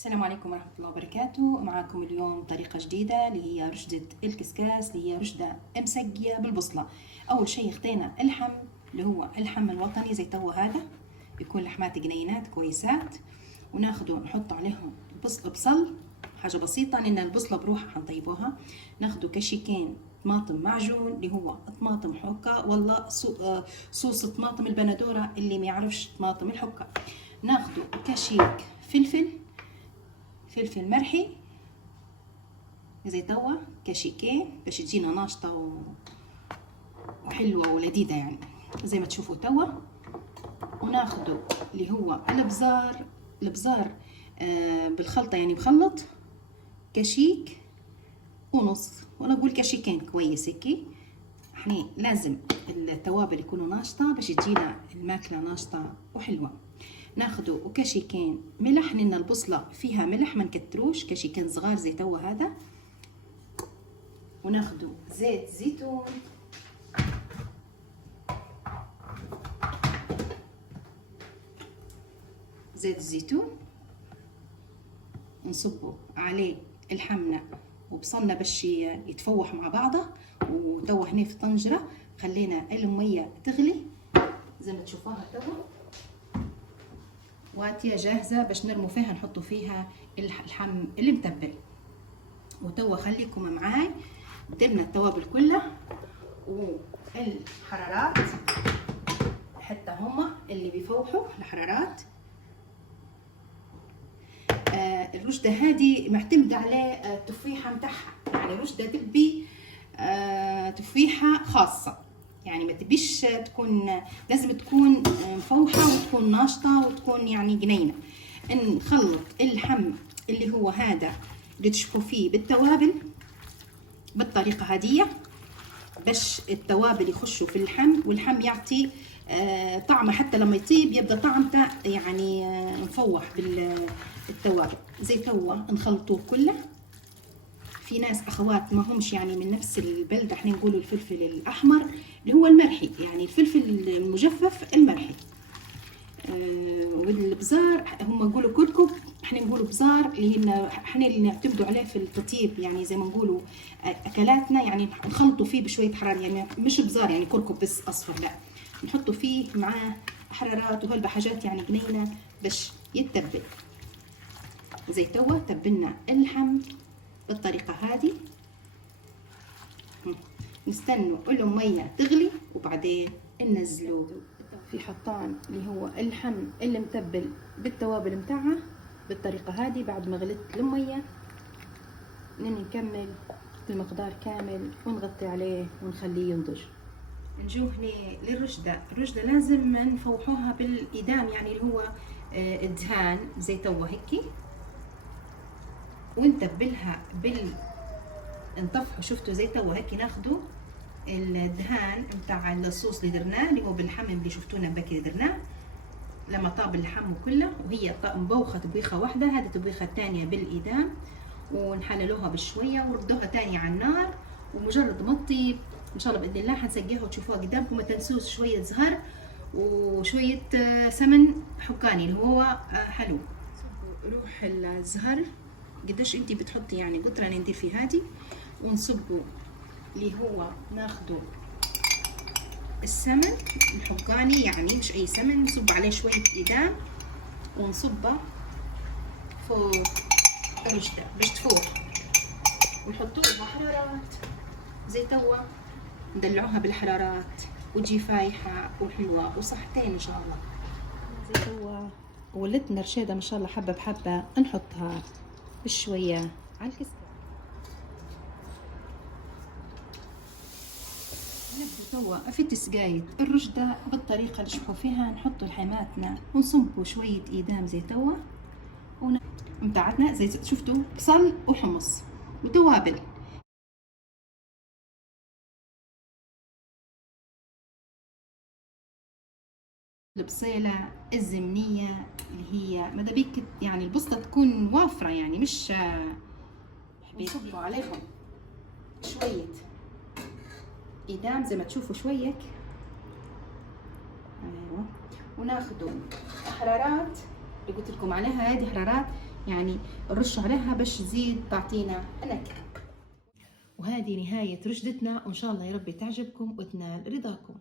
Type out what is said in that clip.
السلام عليكم ورحمة الله وبركاته. معاكم اليوم طريقة جديدة اللي هي رشدة الكسكاس، اللي هي رشدة مسقية بالبصلة. أول شي خدينا اللحم اللي هو اللحم الوطني زي توا هذا، يكون لحمات جنينات كويسات، وناخده نحط عليهم بصل حاجة بسيطة لأن البصلة بروحها حنطيبوها. ناخده كشيكين طماطم معجون اللي هو طماطم حكة ولا صوص طماطم البندورة اللي ما يعرفش طماطم الحكة. ناخده كشيك فلفل مرحي زي توا كشيكين باش تجينا ناشطة وحلوة ولذيذة يعني زي ما تشوفوا توا. وناخدو اللي هو البزار بالخلطة، يعني بخلط كشيك ونص، وانا اقول كشيكين كويس هيك. احنا لازم التوابل يكونوا ناشطة باش تجينا الماكلة ناشطة وحلوة. ناخدو وكشيكين ملح لان البصلة فيها ملح، ما نكتروش، كشيكين صغار زي توا هذا. وناخدو زيت زيتون، زيت الزيتون نصبه عليه الحمنة وبصلنا باش يتفوح مع بعضه. وتوا هنا في طنجرة خلينا المية تغلي زي ما تشوفوها توا، واتيه جاهزة باش نرمو فيها، نحطوا فيها اللحم اللي متبل. وتوا خليكم معاي، درنا التوابل كلها والحرارات حتى هما اللي بيفوحوا الحرارات. الرشدة هذه معتمدة على التفويحة متاعها، يعني الرشدة تبي تفويحة خاصة، يعني ما تبيش تكون، لازم تكون مفوحة وتكون ناشطة وتكون يعني جنينة. نخلط اللحم اللي هو هذا اللي تشوفوا فيه بالتوابل بالطريقة هذه باش التوابل يخشوا في اللحم، واللحم يعطي طعمه، حتى لما يطيب يبدا طعمته يعني مفوح بالتوابل. زي توا نخلطوه كله. في ناس اخوات ما همش يعني من نفس البلده، احنا نقولوا الفلفل الاحمر اللي هو المرحي، يعني الفلفل المجفف المرحي. والبزار هم يقولوا كركب، احنا نقولوا بزار، اللي هن احنا اللي نعتمدوا عليه في التطيب، يعني زي ما نقولوا اكلاتنا، يعني نخلطوا فيه بشويه حراره، يعني مش بزار يعني كركب بس اصفر، لا، نحطوا فيه معاه حرارات وهلبة حاجات يعني جنينه باش يتبل. زي توا تبلنا اللحم بالطريقه هذه، نستنوا المية تغلي وبعدين ننزلوه في حطان اللي هو اللحم اللي متبل بالتوابل متاعها بالطريقة هذه. بعد ما غلت المية نكمل المقدار كامل ونغطي عليه ونخليه ينضج. نجو هنا للرشدة. الرشدة لازم نفوحوها بالإدام، يعني اللي هو الدهان زي توا هيك، ونتبلها نطفحوا. شفتوا زي توا هيك ناخدوا الدهان متاع الصوص اللي درناه اللي هو باللحم اللي شفتونا بكري درناه لما طاب اللحم كله، وهي مبوخه طبيخه واحده، هذه طبيخه ثانيه بالإدام، ونحللوها بشويه وردوها ثاني على النار. ومجرد ما تطيب ان شاء الله باذن الله حنسقيها وتشوفوها قدامكم. ما تنسوش شويه زهر وشويه سمن حكاني اللي هو حلو. روح الزهر قديش انتي بتحطي، يعني قطره ندير في هذه، ونصبوا اللي هو ناخده السمن الحقاني، يعني مش اي سمن، نصب عليه شويه إدام ونصبه فوق الرشدة باش تفوح، ونحطوه بحرارات زي توا، ندلعوها بالحرارات وتجي فايحه وحلوه وصحتين ان شاء الله. زي توا ولتنا رشيده ما شاء الله حبه بحبه، نحطها بشويه على الكسكس. نبدو توا في تسقاية الرشدة بالطريقة اللي شوفوا فيها. نحطوا لحماتنا ونصبوا شوية إدام زي توا متاعتنا، زي شفتوا بصل وحمص وتوابل. البصيلة الزمنية اللي هي ماذا بيك، يعني البصلة تكون وافرة، يعني مش بيصبوا عليهم شوية إدام زي ما تشوفوا شوية. ايوه. وناخدوا حرارات اللي قلت لكم عليها، هذه حرارات يعني نرش عليها باش تزيد تعطينا نكهة. وهذه نهاية رشدتنا، وإن شاء الله يا رب تعجبكم وتنال رضاكم.